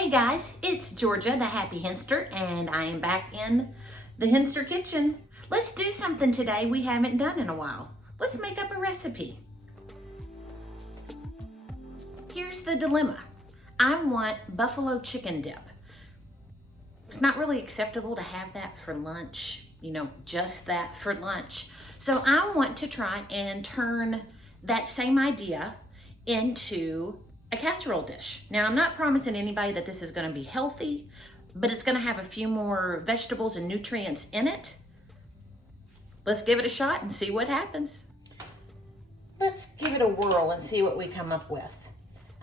Hey guys, it's Georgia, the Happy Hinster, and I am back in the Hinster kitchen. Let's do something today we haven't done in a while. Let's make up a recipe. Here's the dilemma. I want buffalo chicken dip. It's not really acceptable to have that for lunch, just that for lunch. So I want to try and turn that same idea into a casserole dish. Now, I'm not promising anybody that this is going to be healthy, but it's going to have a few more vegetables and nutrients in it. Let's give it a shot and see what happens. Let's give it a whirl and see what we come up with.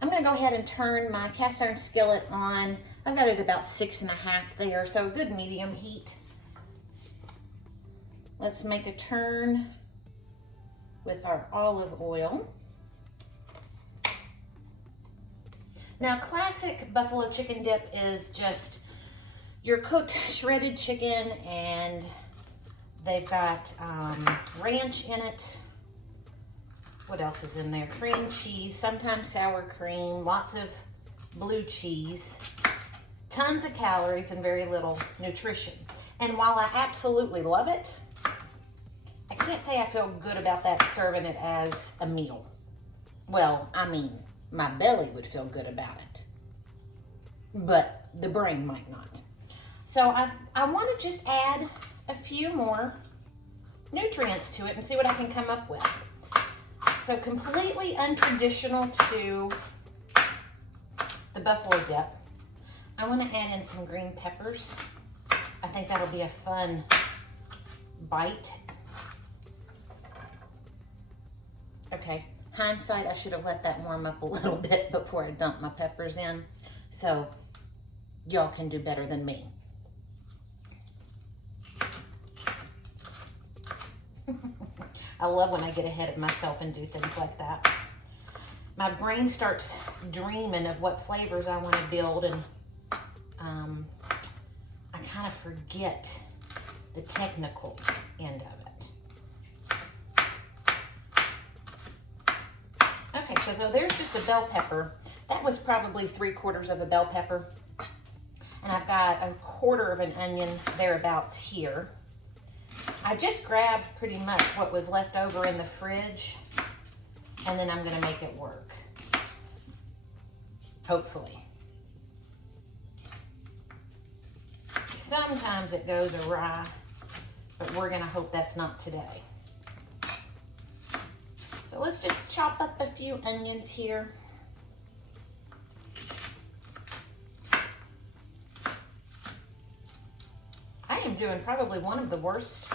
I'm going to go ahead and turn my cast iron skillet on. I've got it about 6.5 there, so good medium heat. Let's make a turn with our olive oil. Now, classic buffalo chicken dip is just your cooked shredded chicken, and they've got ranch in it. What else is in there? Cream cheese, sometimes sour cream, lots of blue cheese, tons of calories and very little nutrition. And while I absolutely love it, I can't say I feel good about that serving it as a meal. Well, I mean, my belly would feel good about it, but the brain might not. So I want to just add a few more nutrients to it and see what I can come up with. So completely untraditional to the buffalo dip. I want to add in some green peppers. I think that'll be a fun bite. Okay. Hindsight, I should have let that warm up a little bit before I dumped my peppers in. So y'all can do better than me. I love when I get ahead of myself and do things like that. My brain starts dreaming of what flavors I want to build, and I kind of forget the technical end of it. Okay, so there's just a bell pepper. That was probably 3/4 of a bell pepper. And I've got 1/4 of an onion thereabouts here. I just grabbed pretty much what was left over in the fridge, and then I'm gonna make it work. Hopefully. Sometimes it goes awry, but we're gonna hope that's not today. So let's just chop up a few onions here. I am doing probably one of the worst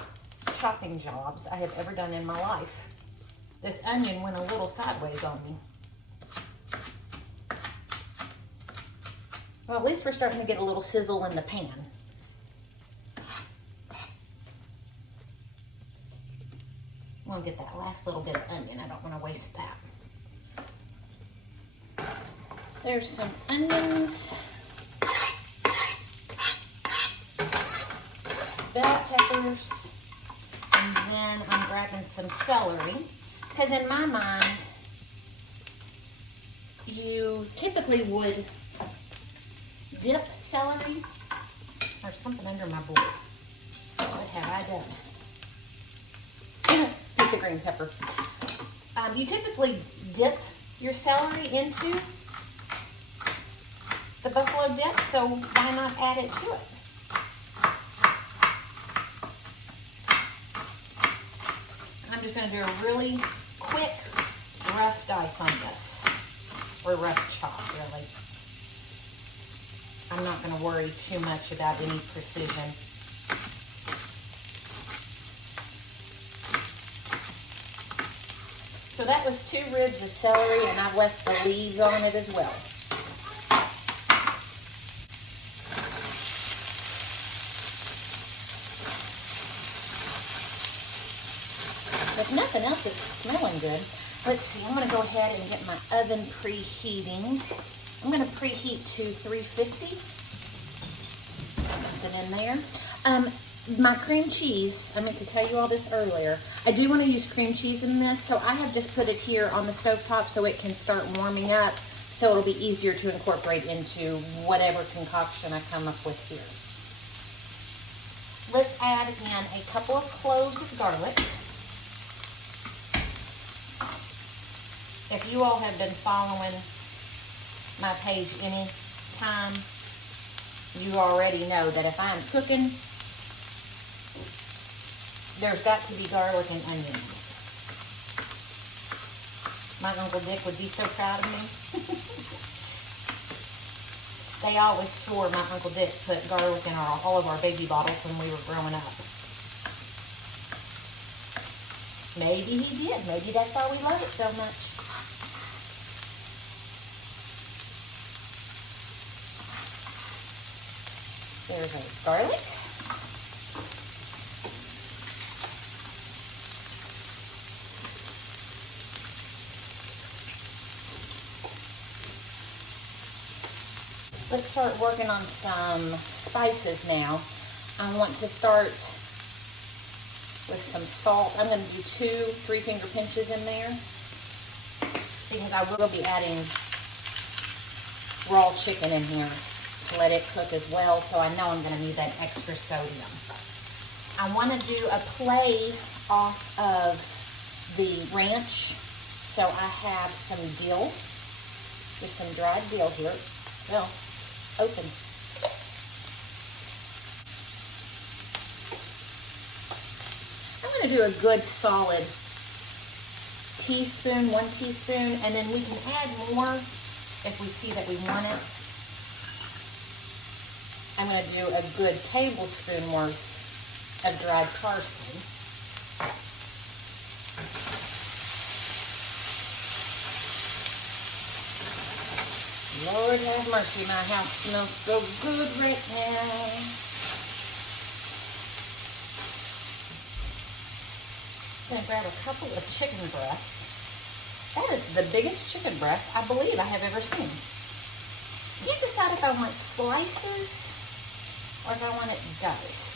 chopping jobs I have ever done in my life. This onion went a little sideways on me. Well, at least we're starting to get a little sizzle in the pan. I'm gonna get that last little bit of onion. I don't want to waste that. There's some onions, bell peppers, and then I'm grabbing some celery, because in my mind, you typically would dip celery. There's something under my board. What have I done? Piece of green pepper. You typically dip your celery into the buffalo dip, so why not add it to it? I'm just going to do a really quick, rough dice on this, or rough chop, really. I'm not going to worry too much about any precision. So that was 2 ribs of celery, and I've left the leaves on it as well. If nothing else, it's smelling good. Let's see, I'm going to go ahead and get my oven preheating. I'm going to preheat to 350. Put it in there. My cream cheese, I meant to tell you all this earlier. I do want to use cream cheese in this, so I have just put it here on the stovetop so it can start warming up. so it'll be easier to incorporate into whatever concoction I come up with here. Let's add in a couple of cloves of garlic. If you all have been following my page any time, you already know that if I'm cooking, there's got to be garlic and onion. My Uncle Dick would be so proud of me. They always swore my Uncle Dick put garlic in all of our baby bottles when we were growing up. Maybe he did. Maybe that's why we love it so much. There's our garlic. Let's start working on some spices now. I want to start with some salt. I'm going to do 2 3-finger pinches in there because I will be adding raw chicken in here to let it cook as well, so I know I'm going to need that extra sodium. I want to do a play off of the ranch, so I have some dill, just some dried dill here. Well, open. I'm going to do a good solid teaspoon, 1 teaspoon, and then we can add more if we see that we want it. I'm going to do a good tablespoon worth of dried parsley. Lord have mercy, my house smells so good right now. I'm going to grab a couple of chicken breasts. That is the biggest chicken breast I believe I have ever seen. You decide if I want slices or if I want it diced.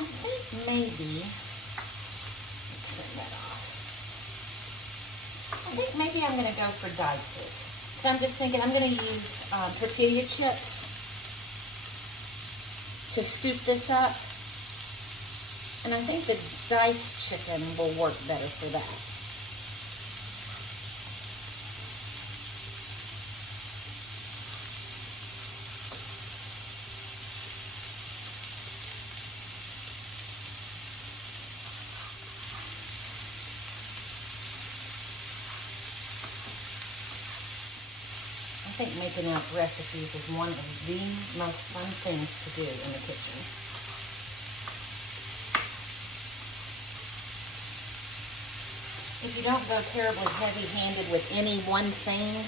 I think maybe, turn that off. I think maybe I'm going to go for dices. So I'm just thinking I'm going to use tortilla chips to scoop this up. And I think the diced chicken will work better for that. I think making up recipes is one of the most fun things to do in the kitchen. If you don't go terribly heavy-handed with any one thing,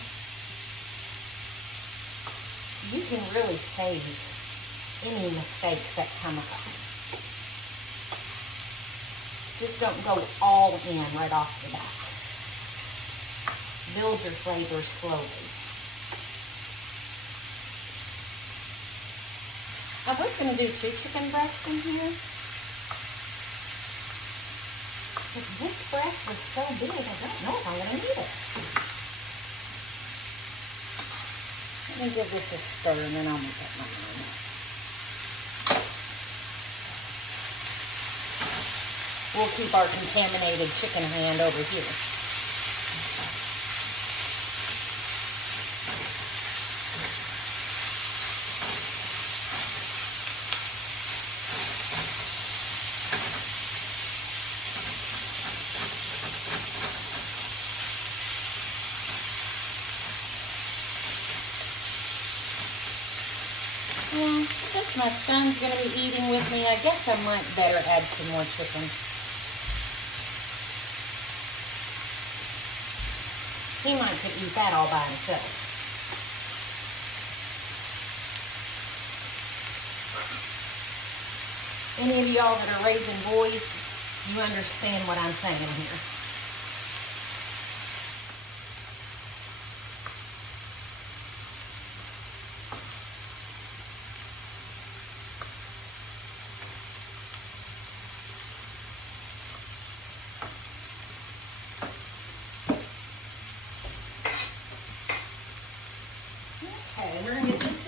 you can really save any mistakes that come up. Just don't go all in right off the bat. Build your flavor slowly. I was going to do 2 chicken breasts in here, but this breast was so big, I don't know if I'm going to need it. Let me give this a stir and then I'll make up my mind. We'll keep our contaminated chicken hand over here. Well, since my son's going to be eating with me, I guess I might better add some more chicken. He might could eat that all by himself. Any of y'all that are raising boys, you understand what I'm saying here.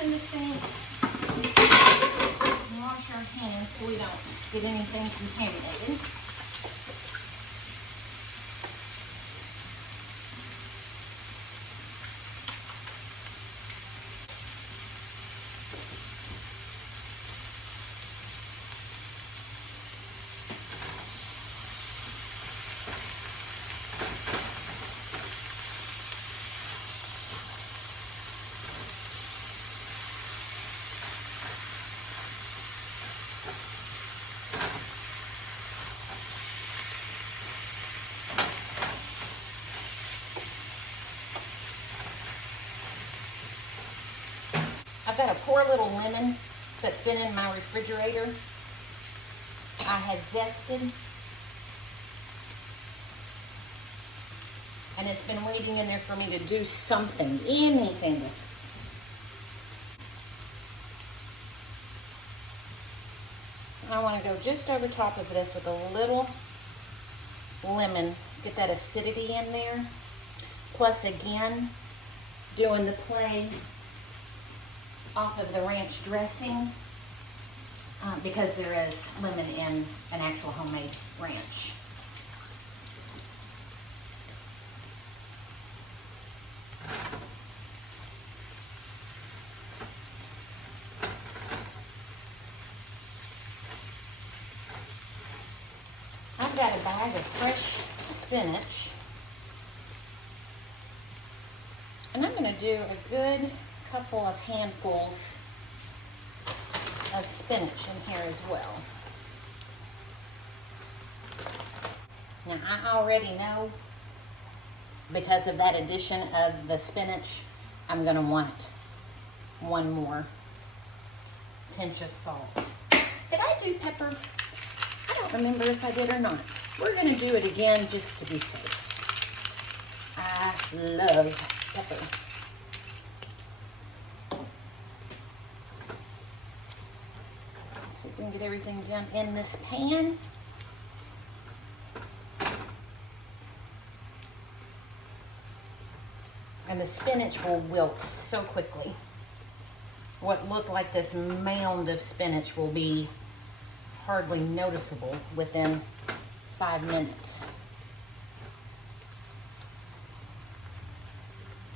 in the sink. Wash our hands so we don't get anything contaminated. I've got a poor little lemon that's been in my refrigerator. I had zested. And it's been waiting in there for me to do something, anything with it. I want to go just over top of this with a little lemon, get that acidity in there. Plus, again, doing the play off of the ranch dressing because there is lemon in an actual homemade ranch. I've got a bag of fresh spinach, and I'm going to do a good couple of handfuls of spinach in here as well. Now I already know, because of that addition of the spinach, I'm going to want one more pinch of salt. Did I do pepper? I don't remember if I did or not. We're going to do it again just to be safe. I love pepper. See if we can get everything done in this pan. And the spinach will wilt so quickly. What looked like this mound of spinach will be hardly noticeable within 5 minutes.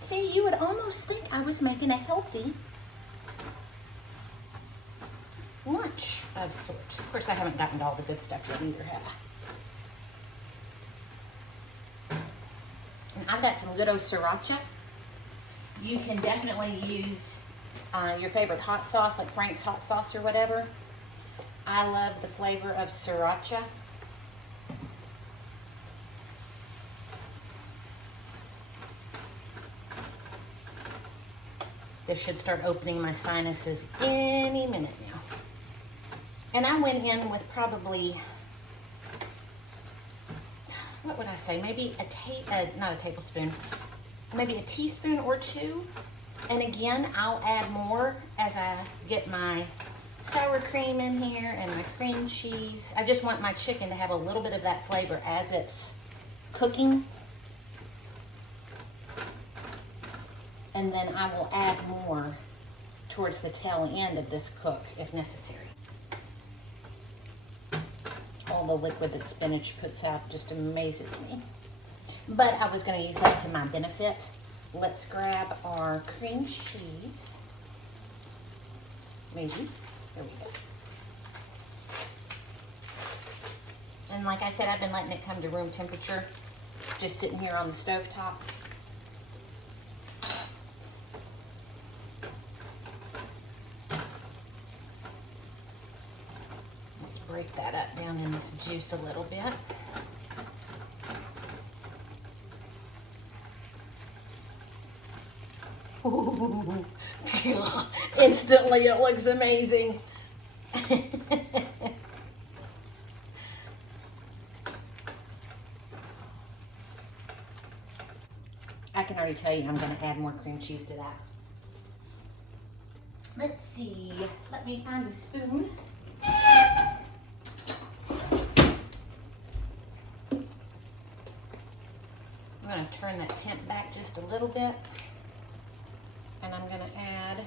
See, you would almost think I was making a healthy lunch of sort. Of course, I haven't gotten to all the good stuff yet either, have I? And I've got some good old sriracha. You can definitely use your favorite hot sauce, like Frank's hot sauce or whatever. I love the flavor of sriracha. This should start opening my sinuses any minute now. And I went in with probably, what would I say, maybe not a tablespoon, maybe a teaspoon or two. And again, I'll add more as I get my sour cream in here and my cream cheese. I just want my chicken to have a little bit of that flavor as it's cooking. And then I will add more towards the tail end of this cook if necessary. All the liquid that spinach puts out just amazes me. But I was going to use that to my benefit. Let's grab our cream cheese. Maybe. There we go. And like I said, I've been letting it come to room temperature, just sitting here on the stovetop. Let's break that up down in this juice a little bit. Ooh, instantly it looks amazing. I can already tell you I'm going to add more cream cheese to that. Let's see. Let me find a spoon. I'm going to turn that temp back just a little bit. And I'm going to add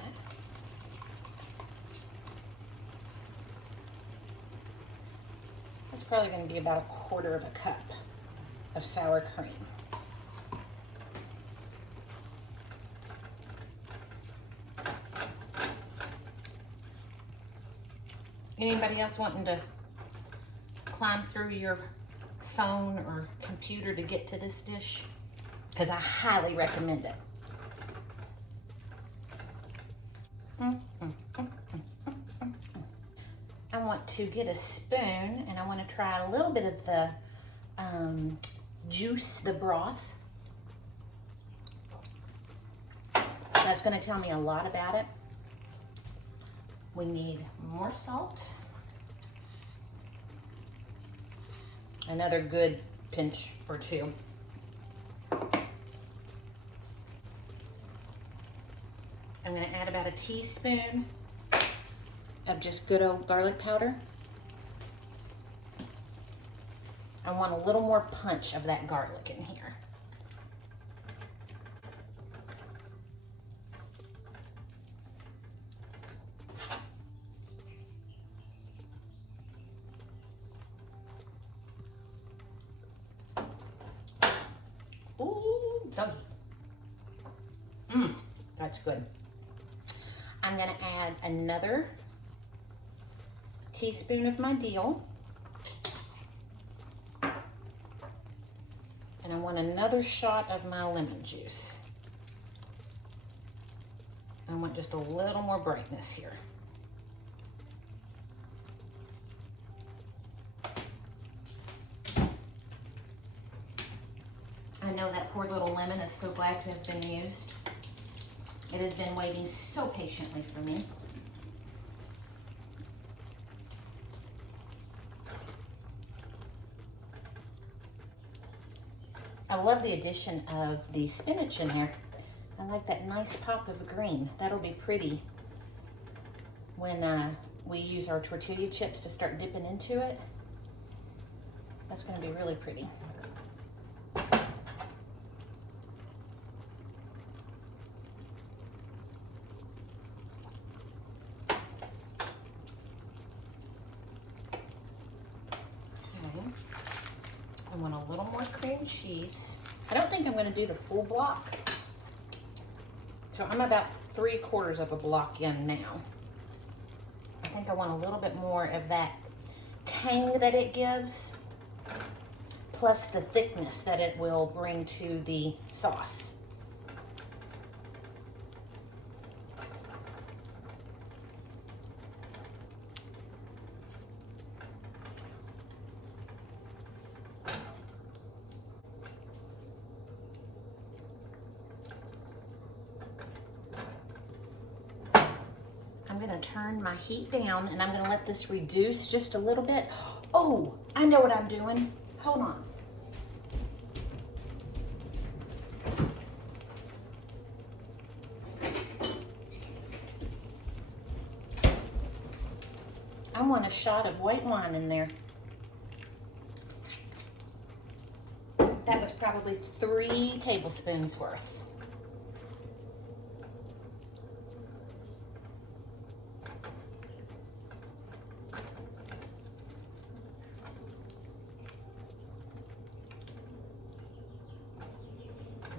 probably going to be about 1/4 cup of sour cream. Anybody else wanting to climb through your phone or computer to get to this dish? Because I highly recommend it. I want to get a spoon and I want to try a little bit of the juice, the broth. That's going to tell me a lot about it. We need more salt. Another good pinch or two. I'm going to add about a teaspoon of just good old garlic powder. I want a little more punch of that garlic in here. Ooh, doggy. That's good. I'm gonna add another teaspoon of my dill. And I want another shot of my lemon juice. I want just a little more brightness here. I know that poor little lemon is so glad to have been used. It has been waiting so patiently for me. I love the addition of the spinach in here. I like that nice pop of green. That'll be pretty when we use our tortilla chips to start dipping into it. That's going to be really pretty. I want a little more cream cheese. I don't think I'm going to do the full block. So I'm about 3/4 of a block in now. I think I want a little bit more of that tang that it gives, plus the thickness that it will bring to the sauce. I'm going to turn my heat down and I'm going to let this reduce just a little bit. Oh, I know what I'm doing. Hold on. I want a shot of white wine in there. That was probably 3 tablespoons worth.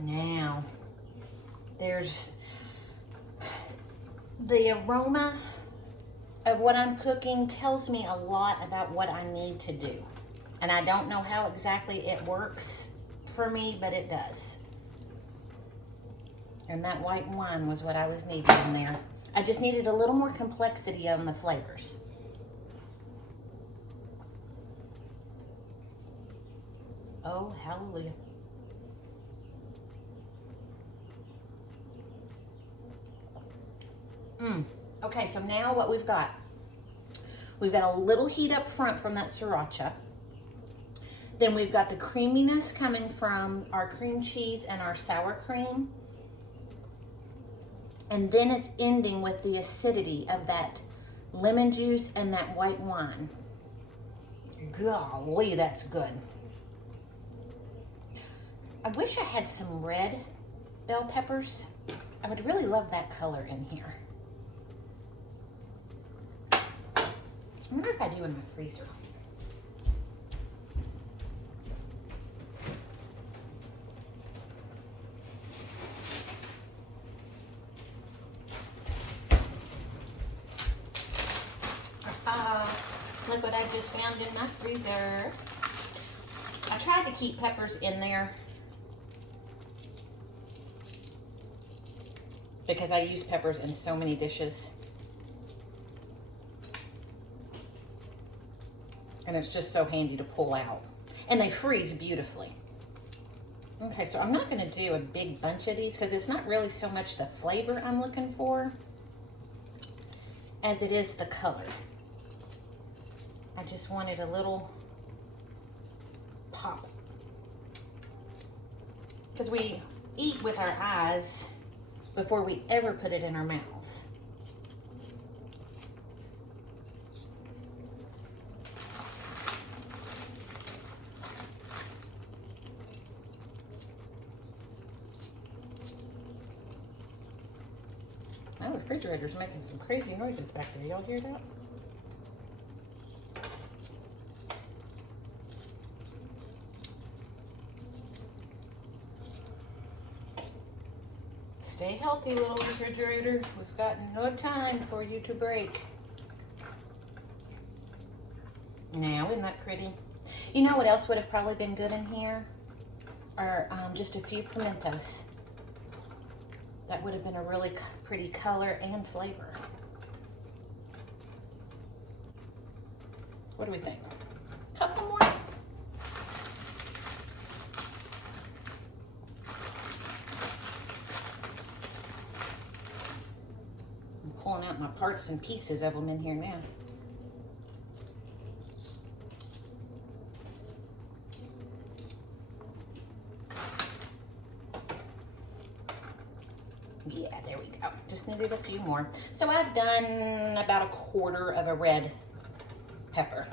Now, there's the aroma of what I'm cooking tells me a lot about what I need to do. And I don't know how exactly it works for me, but it does. And that white wine was what I was needing in there. I just needed a little more complexity on the flavors. Oh, hallelujah. Okay, so now what we've got a little heat up front from that sriracha. Then we've got the creaminess coming from our cream cheese and our sour cream. And then it's ending with the acidity of that lemon juice and that white wine. Golly, that's good. I wish I had some red bell peppers. I would really love that color in here. I wonder if I do in my freezer. Look what I just found in my freezer. I tried to keep peppers in there because I use peppers in so many dishes. And it's just so handy to pull out. And they freeze beautifully. Okay, so I'm not gonna do a big bunch of these because it's not really so much the flavor I'm looking for as it is the color. I just wanted a little pop. Because we eat with our eyes before we ever put it in our mouths. My refrigerator's making some crazy noises back there. Y'all hear that? Stay healthy, little refrigerator. We've got no time for you to break. Now, isn't that pretty? You know what else would have probably been good in here? Are just a few pimentos. That would have been a really pretty color and flavor. What do we think? Couple more? I'm pulling out my parts and pieces of them in here now. Yeah, there we go. Just needed a few more. So I've done about 1/4 of a red pepper.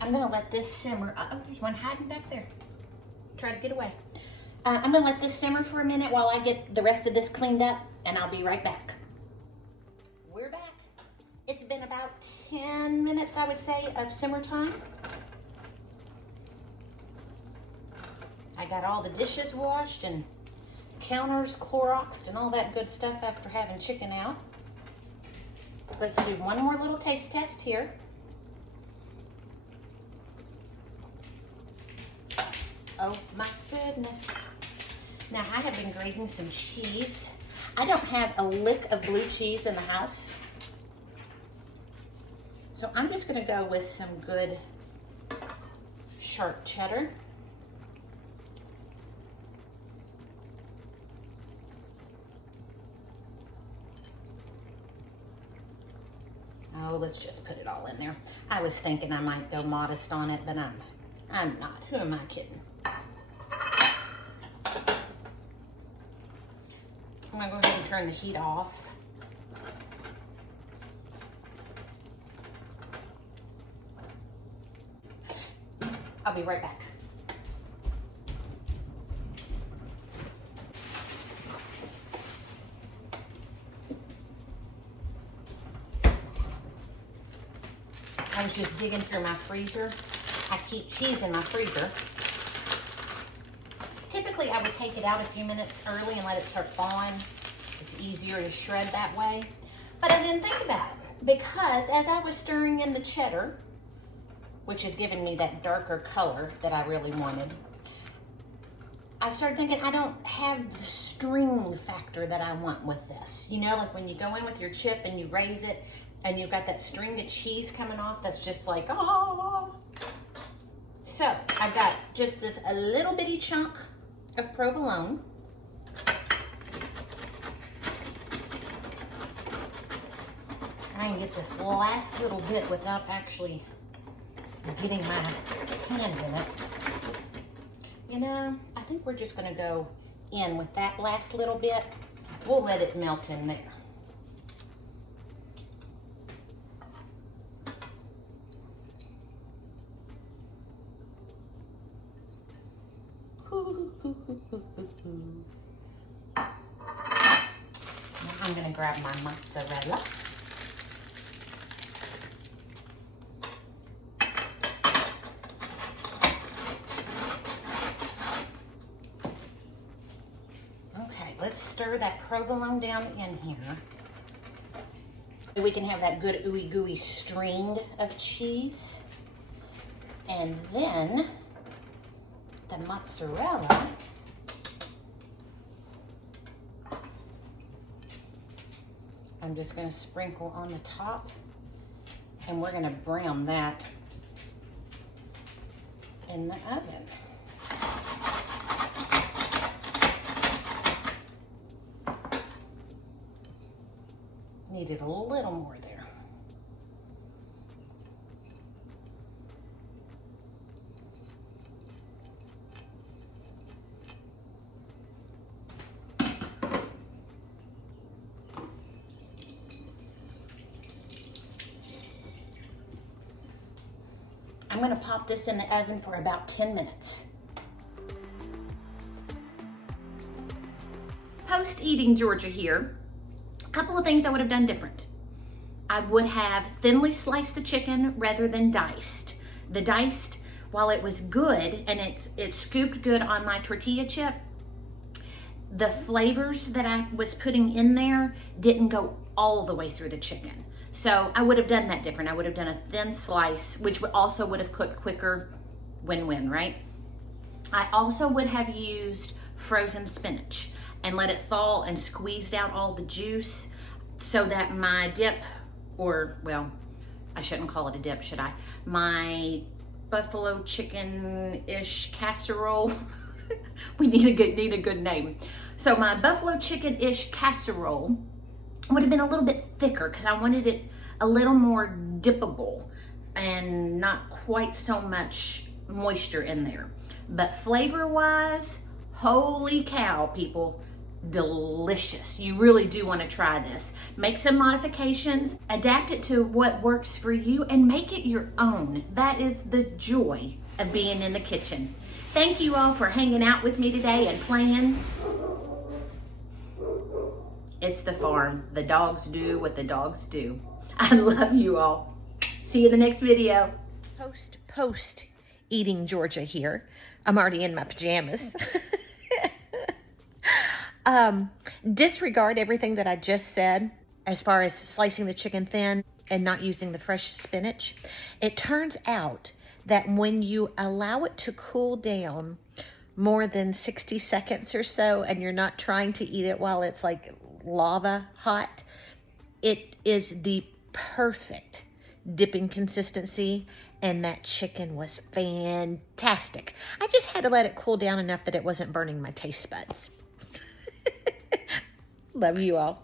I'm gonna let this simmer. Oh, there's one hiding back there. Try to get away. I'm gonna let this simmer for a minute while I get the rest of this cleaned up, and I'll be right back. We're back. It's been about 10 minutes, I would say, of simmer time. I got all the dishes washed and counters Cloroxed and all that good stuff after having chicken out. Let's do one more little taste test here. Oh my goodness. Now I have been grating some cheese. I don't have a lick of blue cheese in the house. So I'm just gonna go with some good sharp cheddar. Oh, let's just put it all in there. I was thinking I might go modest on it, but I'm not. Who am I kidding? I'm gonna go ahead and turn the heat off. I'll be right back. I was just digging through my freezer. I keep cheese in my freezer. Typically, I would take it out a few minutes early and let it start thawing. It's easier to shred that way. But I didn't think about it because as I was stirring in the cheddar, which is giving me that darker color that I really wanted, I started thinking I don't have the string factor that I want with this. You know, like when you go in with your chip and you raise it, and you've got that string of cheese coming off that's just like, oh. So I've got just this a little bitty chunk of provolone. I can get this last little bit without actually getting my hand in it. You know, I think we're just gonna go in with that last little bit. We'll let it melt in there. I'm going to grab my mozzarella. Okay, let's stir that provolone down in here. We can have that good ooey gooey string of cheese. And then the mozzarella. I'm just going to sprinkle on the top, and we're going to brown that in the oven. Needed a little more there. I'm going to pop this in the oven for about 10 minutes. Post Eating Georgia here. A couple of things I would have done different. I would have thinly sliced the chicken rather than diced. The diced, while it was good and it scooped good on my tortilla chip, the flavors that I was putting in there didn't go all the way through the chicken. So I would have done that different. I would have done a thin slice, which also would have cooked quicker. Win-win, right? I also would have used frozen spinach and let it thaw and squeezed out all the juice so that my dip, or, well, I shouldn't call it a dip, should I? My buffalo chicken-ish casserole. We need a good name. So my buffalo chicken-ish casserole would have been a little bit thicker because I wanted it a little more dippable and not quite so much moisture in there. But flavor-wise, holy cow, people, delicious. You really do want to try this. Make some modifications, adapt it to what works for you, and make it your own. That is the joy of being in the kitchen. Thank you all for hanging out with me today and playing. It's the farm. The dogs do what the dogs do. I love you all. See you in the next video. Post Eating Georgia here. I'm already in my pajamas. Disregard everything that I just said as far as slicing the chicken thin and not using the fresh spinach. It turns out that when you allow it to cool down more than 60 seconds or so, and you're not trying to eat it while it's like lava hot, it is the perfect dipping consistency, and that chicken was fantastic. I just had to let it cool down enough that it wasn't burning my taste buds. Love you all.